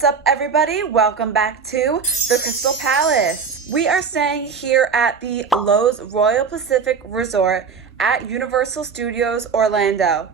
What's up, everybody? Welcome back to the Krystal Palace. We are staying here at the Loews Royal Pacific Resort at Universal Studios Orlando.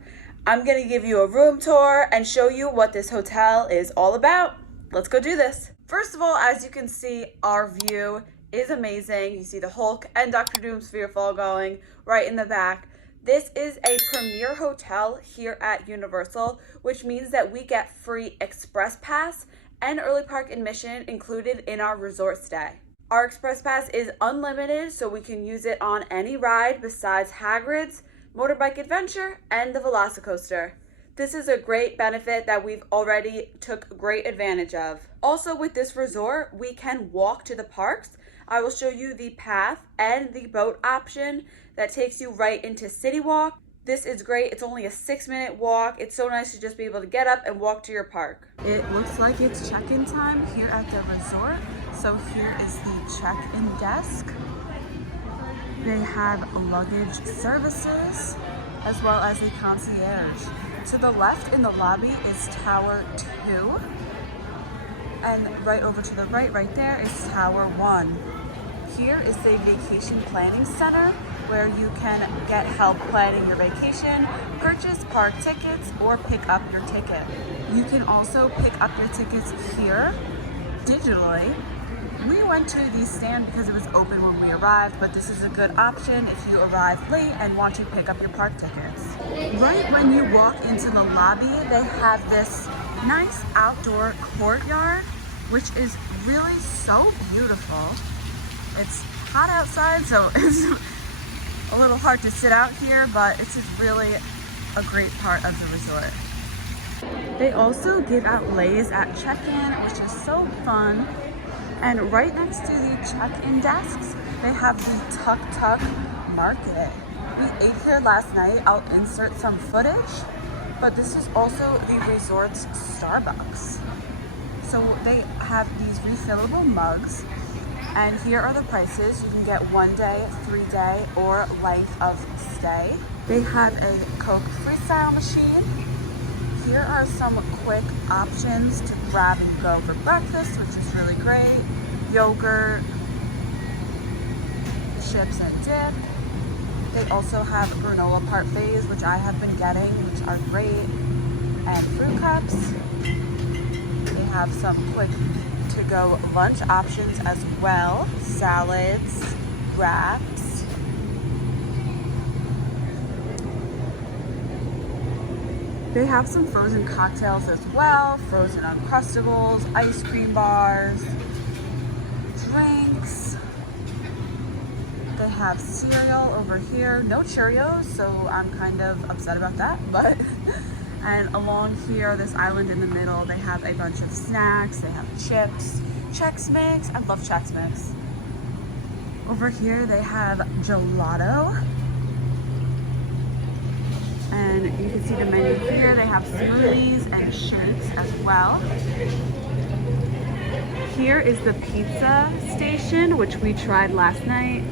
I'm going to give you a room tour and show you what this hotel is all about. Let's go do this. First of all, as you can see, our view is amazing. You see the Hulk and Dr. Doom's Fearfall going right in the back. This is a premier hotel here at Universal, which means that we get free express pass and early park admission included in our resort stay. Our express pass is unlimited, so we can use it on any ride besides Hagrid's, Motorbike Adventure, and the Velocicoaster. This is a great benefit that we've already took great advantage of. Also, with this resort, we can walk to the parks. I will show you the path and the boat option that takes you right into Citywalk. This is great. It's only a 6-minute walk. It's so nice to just be able to get up and walk to your park. It looks like it's check-in time here at the resort. So here is the check-in desk. They have luggage services as well as the concierge. To the left in the lobby is Tower 2. And right over to the right there is Tower 1. Here is the Vacation Planning Center where you can get help planning your vacation, purchase park tickets, or pick up your ticket. You can also pick up your tickets here digitally. We went to the stand because it was open when we arrived, but this is a good option if you arrive late and want to pick up your park tickets. Right when you walk into the lobby, they have this nice outdoor courtyard, which is really so beautiful. It's hot outside, so it's a little hard to sit out here, but it's just really a great part of the resort. They also give out leis at check-in, which is so fun. And right next to the check-in desks, they have the Tuk Tuk Market. We ate here last night. I'll insert some footage, but this is also the resort's Starbucks. So they have these refillable mugs. And here are the prices. You can get 1 day, 3-day, or length of stay. They have a Coke freestyle machine. Here are some quick options to grab and go for breakfast, which is really great. Yogurt, chips and dip. They also have granola parfaits, which I have been getting, which are great. And fruit cups. They have some quick to-go lunch options as well. Salads, wraps. They have some frozen cocktails as well, frozen Uncrustables, ice cream bars, drinks. They have cereal over here. No Cheerios, so I'm kind of upset about that, but and along here, this island in the middle, they have a bunch of snacks. They have chips, Chex Mix. I love Chex Mix. Over here, they have gelato. And you can see the menu here. They have smoothies and shakes as well. Here is the pizza station, which we tried last night.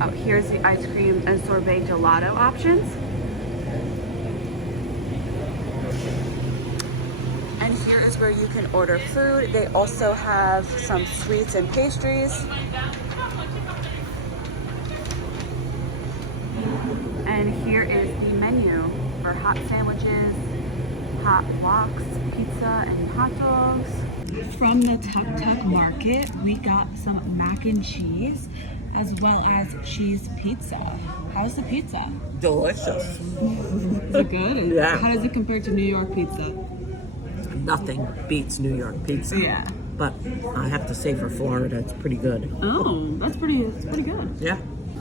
Oh, here's the ice cream and sorbet gelato options. And here is where you can order food. They also have some sweets and pastries. And here is the menu for hot sandwiches, hot woks, pizza, and hot dogs. From the Tuk Tuk Market, we got some mac and cheese as well as cheese pizza. How's the pizza? Delicious. Is it good? Yeah. How does it compare to New York pizza? Nothing beats New York pizza. Yeah. But I have to say for Florida, it's pretty good. Oh, that's pretty good. Yeah.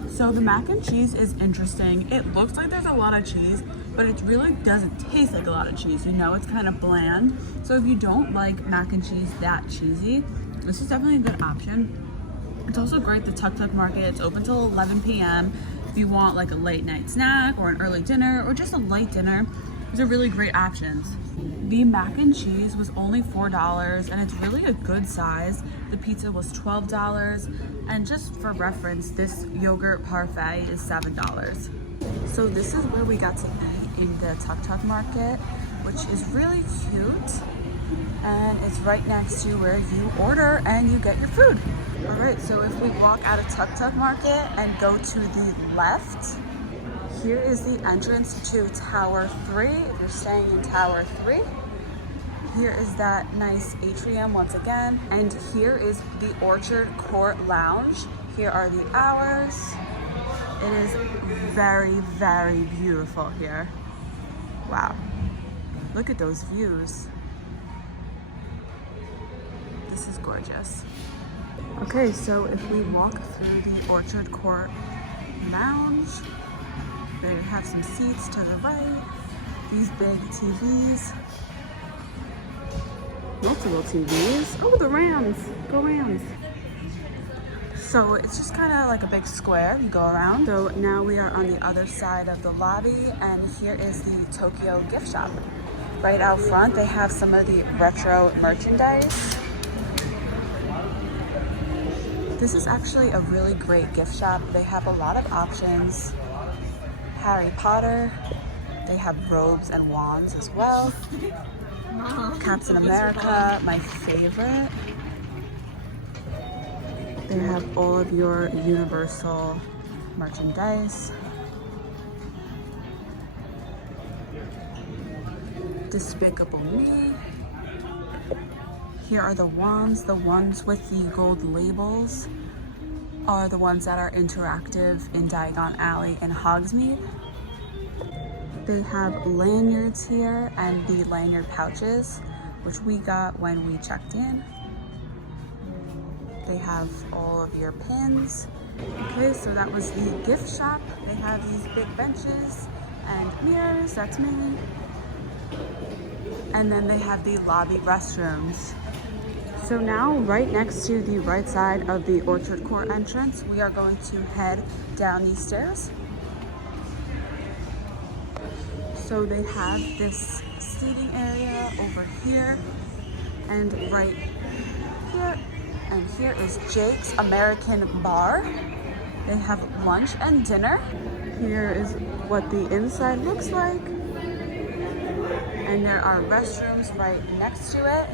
So the mac and cheese is interesting. It looks like there's a lot of cheese, but it really doesn't taste like a lot of cheese. You know, it's kind of bland. So if you don't like mac and cheese that cheesy, this is definitely a good option. It's also great, the Tuk Tuk Market. It's open till 11 p.m. If you want like a late night snack or an early dinner or just a light dinner, these are really great options. The mac and cheese was only $4 and it's really a good size. The pizza was $12, and just for reference, this yogurt parfait is $7. So this is where we got to eat in the Tuk Tuk Market, which is really cute. and it's right next to where you order and you get your food. All right, so if we walk out of Tuk Tuk Market and go to the left, here is the entrance to Tower 3. If you're staying in Tower 3, here is that nice atrium once again. And here is the Orchid Court Lounge. Here are the hours. It is very, very beautiful here. Wow. Look at those views. This is gorgeous. Okay, so if we walk through the Orchid Court Lounge, they have some seats to the right, these big TVs. Multiple TVs. Oh, the Rams. Go Rams. So it's just kind of like a big square you go around. So now we are on the other side of the lobby, and here is the Tokyo gift shop. Right out front, they have some of the retro merchandise. This is actually a really great gift shop. They have a lot of options. Harry Potter. They have robes and wands as well. Captain America, my favorite. They have all of your Universal merchandise. Despicable Me. Here are the wands. The ones with the gold labels are the ones that are interactive in Diagon Alley and Hogsmeade. They have lanyards here and the lanyard pouches, which we got when we checked in. They have all of your pins. Okay, so that was the gift shop. They have these big benches and mirrors, that's me. And then they have the lobby restrooms. So now, right next to the right side of the Orchid Court entrance, we are going to head down these stairs. So they have this seating area over here and right here. And here is Jake's American Bar. They have lunch and dinner. Here is what the inside looks like. And there are restrooms right next to it.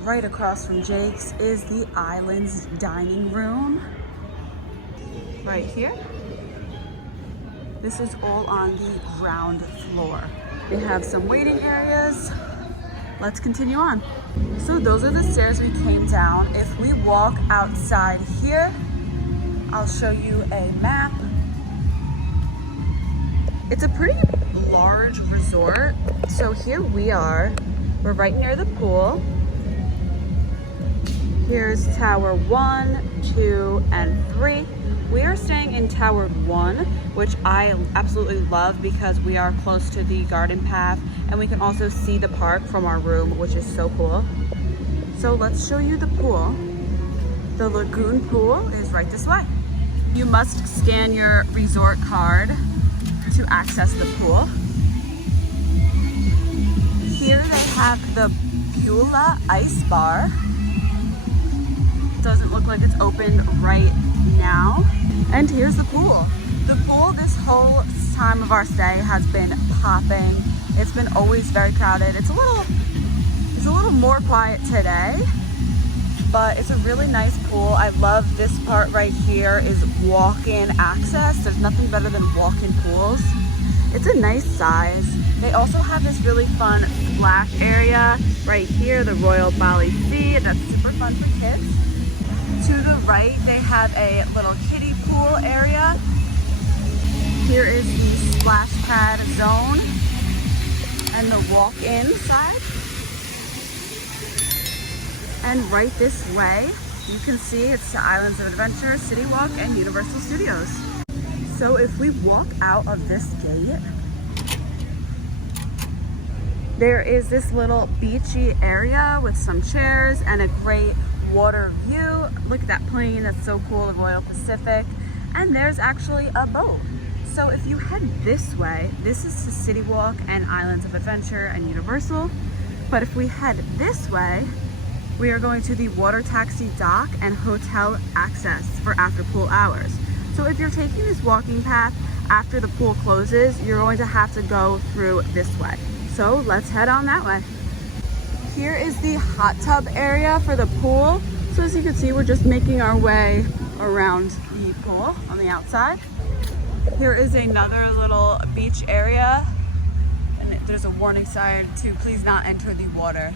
Right across from Jake's is the Island's dining room. Right here. This is all on the ground floor. They have some waiting areas. Let's continue on. So those are the stairs we came down. If we walk outside here, I'll show you a map. It's a pretty large resort. So here we are. We're right near the pool. Here's Tower 1, 2, and 3. We are staying in Tower 1, which I absolutely love because we are close to the garden path and we can also see the park from our room, which is so cool. So let's show you the pool. The lagoon pool is right this way. You must scan your resort card to access the pool. Here they have the Beulah Ice Bar. Doesn't look like it's open right now. And here's the pool. The pool this whole time of our stay has been popping. It's been always very crowded. It's a little more quiet today, but it's a really nice pool. I love this part right here is walk-in access. There's nothing better than walk-in pools. It's a nice size. They also have this really fun splash area right here, the Royal Bali Sea. That's super fun for kids. To the right, they have a little kiddie pool area. Here is the splash pad zone and the walk-in side. And right this way, you can see it's the Islands of Adventure, Citywalk, and Universal Studios. So if we walk out of this gate, there is this little beachy area with some chairs and a great water view. Look at that plane, that's so cool, the Royal Pacific. And there's actually a boat. So if you head this way, this is the Citywalk and Islands of Adventure and Universal. But if we head this way, we are going to the water taxi dock and hotel access for after pool hours. So if you're taking this walking path after the pool closes, you're going to have to go through this way. So let's head on that way. Here is the hot tub area for the pool. So as you can see, we're just making our way around the pool on the outside. Here is another little beach area, and there's a warning sign to please not enter the water.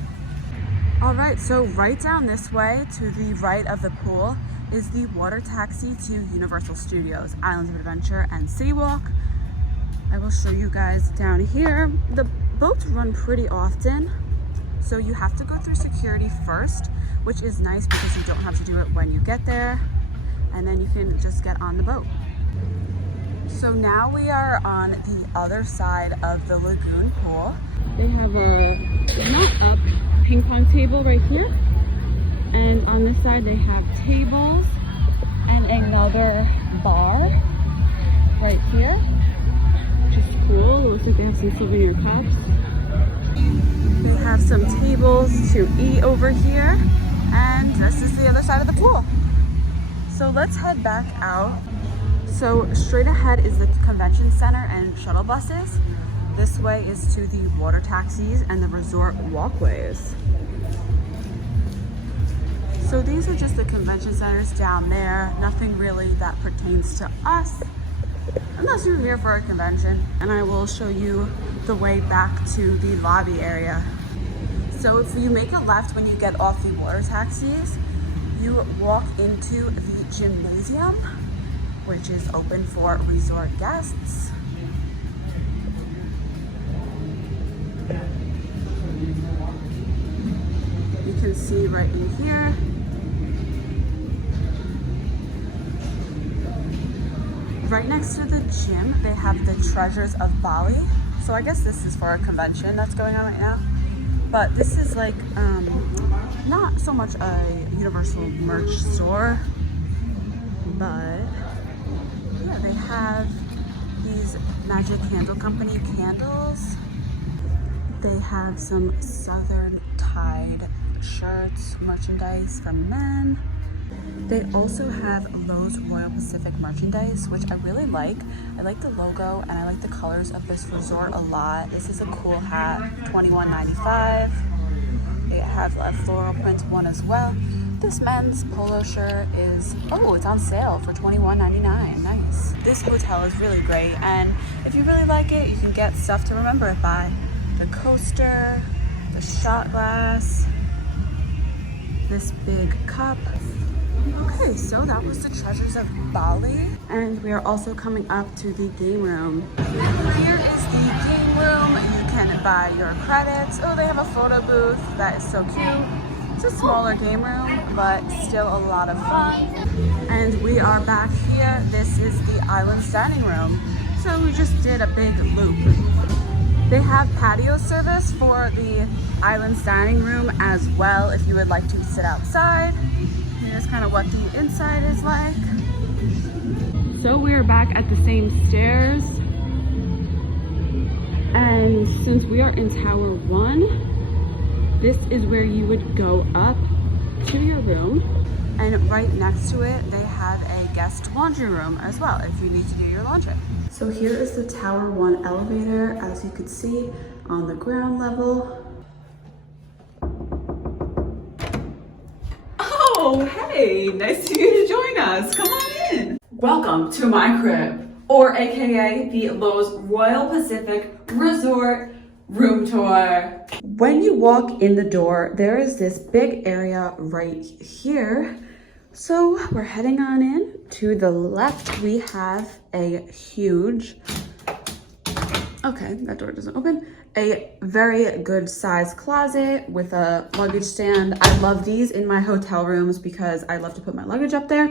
All right, so right down this way to the right of the pool is the water taxi to Universal Studios, Islands of Adventure, and Citywalk. I will show you guys down here. The boats run pretty often, so you have to go through security first, which is nice because you don't have to do it when you get there, and then you can just get on the boat. So now we are on the other side of the lagoon pool. They have a not up ping pong table right here, and on this side they have tables and another bar right here, which is cool. It looks like they have some souvenir cups. They have some tables to eat over here, and this is the other side of the pool. So let's head back out. So straight ahead is the convention center and shuttle buses. This way is to the water taxis and the resort walkways. So these are just the convention centers down there. Nothing really that pertains to us, unless you're here for a convention. And I will show you the way back to the lobby area. So if you make a left when you get off the water taxis, you walk into the gymnasium, which is open for resort guests. You can see right in here. Right next to the gym, they have the Treasures of Bali. So I guess this is for a convention that's going on right now. But this is like, not so much a Universal merch store, but yeah, they have these Magic Candle Company candles. They have some Southern Tide shirts, merchandise for men. They also have Loews Royal Pacific merchandise, which I really like. I like the logo and I like the colors of this resort a lot. This is a cool hat, $21.95. They have a floral print one as well. This men's polo shirt is, oh, it's on sale for $21.99. Nice. This hotel is really great, and if you really like it, you can get stuff to remember it by. The coaster, the shot glass, this big cup. Okay, so that was the Treasures of Bali. And we are also coming up to the game room. Here is the game room. You can buy your credits. Oh, they have a photo booth. That is so cute. It's a smaller game room, but still a lot of fun. And we are back here. This is the island dining room. So we just did a big loop. They have patio service for the island dining room as well if you would like to sit outside. Here's kind of what the inside is like. So we are back at the same stairs. And since we are in Tower 1, this is where you would go up to your room. And right next to it, they have a guest laundry room as well if you need to do your laundry. So here is the Tower 1 elevator, as you can see on the ground level. Oh, hey, nice of you to join us. Come on in. Welcome to my crib, or AKA the Loews Royal Pacific Resort room tour. When you walk in the door, there is this big area right here. So we're heading on in. To the left, we have a huge, okay, that door doesn't open, a very good size closet with a luggage stand. I love these in my hotel rooms because I love to put my luggage up there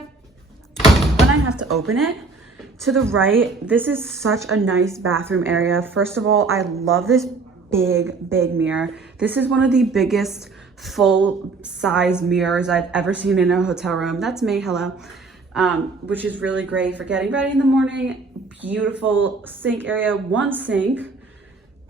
when I have to open it. To the right, this is such a nice bathroom area. First of all, I love this big mirror. This is one of the biggest full-size mirrors I've ever seen in a hotel room. That's me, hello. Which is really great for getting ready in the morning. Beautiful sink area, one sink,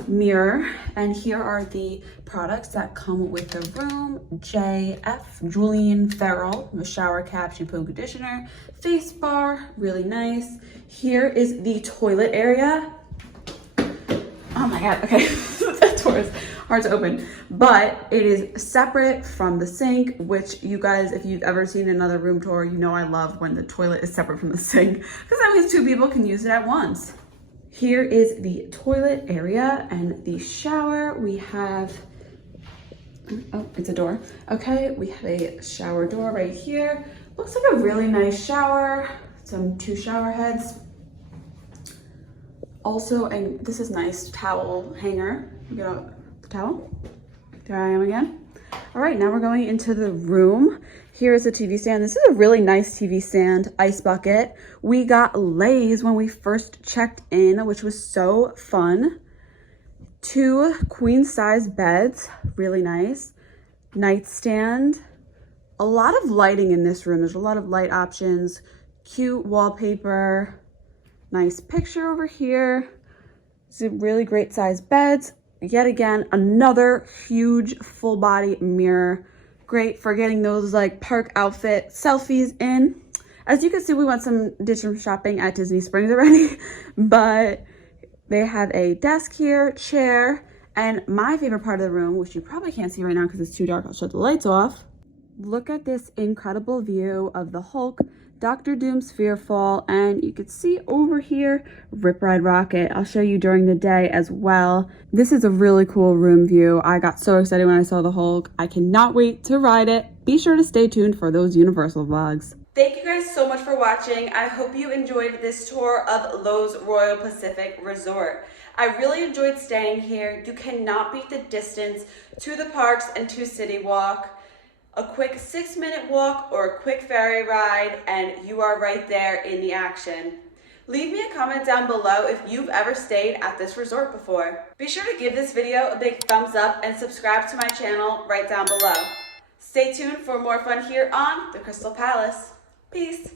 mirror, and here are the products that come with the room. JF, Julian Ferrell, the shower cap, shampoo, conditioner, face bar, really nice. Here is the toilet area. Oh my God, okay. That door is hard to open. But it is separate from the sink, which you guys, if you've ever seen another room tour, you know I love when the toilet is separate from the sink, because that means 2 people can use it at once. Here is the toilet area and the shower. We have, oh, it's a door. Okay, we have a shower door right here. Looks like a really nice shower. 2 shower heads. Also, and this is nice, towel hanger. We got the towel. There I am again. All right, now we're going into the room. Here is a TV stand. This is a really nice TV stand, ice bucket. We got Loews when we first checked in, which was so fun. 2 queen size beds, really nice. Nightstand. A lot of lighting in this room. There's a lot of light options. Cute wallpaper. Nice picture over here. Some really great size beds. Yet again, another huge full body mirror. Great for getting those like park outfit selfies in. As you can see, we went some digital shopping at Disney Springs already, but they have a desk here, chair, and my favorite part of the room, which you probably can't see right now because it's too dark. I'll shut the lights off. Look at this incredible view of the Hulk, Dr. Doom's Fearfall, and you can see over here, Rip Ride Rocket. I'll show you during the day as well. This is a really cool room view. I got so excited when I saw the Hulk. I cannot wait to ride it. Be sure to stay tuned for those Universal vlogs. Thank you guys so much for watching. I hope you enjoyed this tour of Loews Royal Pacific Resort. I really enjoyed staying here. You cannot beat the distance to the parks and to Citywalk. A quick 6-minute walk or a quick ferry ride and you are right there in the action. Leave me a comment down below if you've ever stayed at this resort before. Be sure to give this video a big thumbs up and subscribe to my channel right down below. Stay tuned for more fun here on the Krystal Palace. Peace.